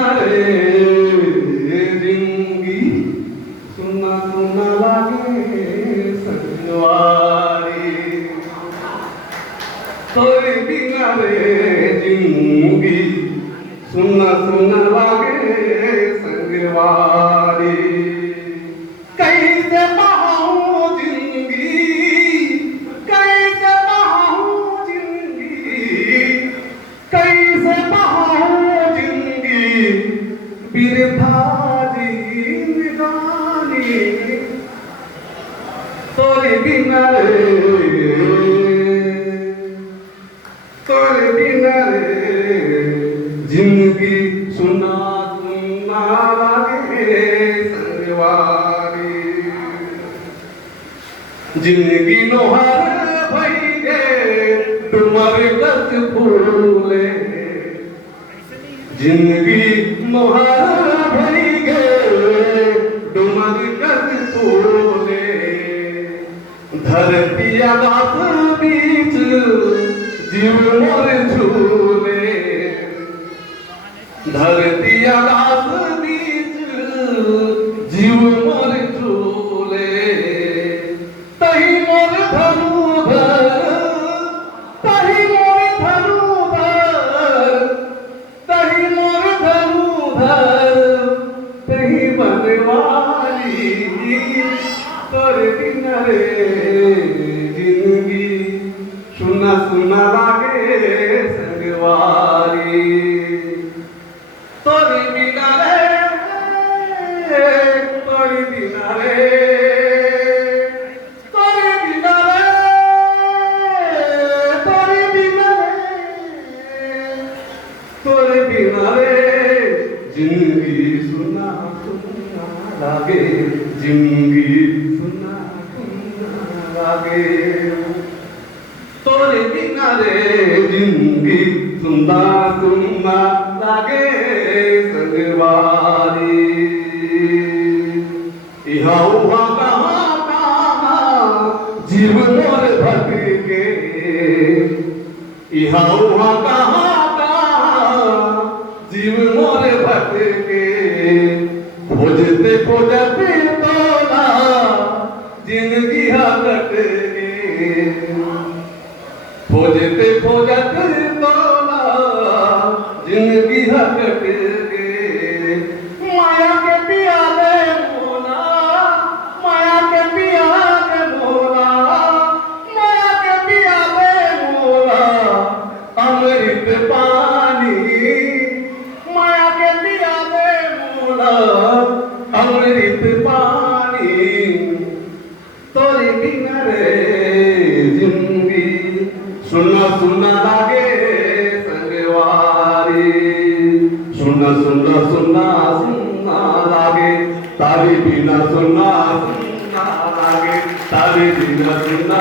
बिना रे जिंदगी सुना सुना लागे संगवारी तोरे बिना रे जिंदगी सुना सुना लागे संगवारी कैसे बहाऊं जिंदगी कैसे बहाऊं जिंदगी कैसे बहाऊं जिंदगी बिरथा जिंदगानी तोरे बिना रे जिंदगी सुना सुना लागे संगवारी जिंदगी नोहर भई गे तुमर गत फूले जिंदगी नोहर भई गे तुमर गत फूले धरती आकाश बीच जीव मोर झूले धरती आकाश बीच जीव मोर झूले तही मोर धनुधर तही मोर धनुधर तही मोर धनुधर तही बनवारी तोरे बिना रे जिंदगी सुना सुना लागे संगवारी तोरे बिना रे तोरे बिना रे तोरे बिना रे तोरे बिना रे तोरे बिना रे जिंदगी सुना सुना लागे जिंदगी सुना सुना लागे तोरे बिना रे जिंदगी सुना सुना लागे संगवारी यहाँ वहाँ कहाँ कहाँ जीव मोर भटके यहाँ वहाँ कहाँ कहाँ जीव मोर भटके खोजते खोजते तोला जिंदगी कट गए खोजते खोजते तोला जिंदगी कट गए माया के पियाले मोला माया के पियाले मोला माया के पियाले मोला अमृत पानी माया के पियाले मोला अमृत पानी तोरे बिना रे जिंदगी सुना सुना लागे संगवारी सुना सुना सुना सुना लागे तारे बिना सुना सुना लागे तारे बिना सुना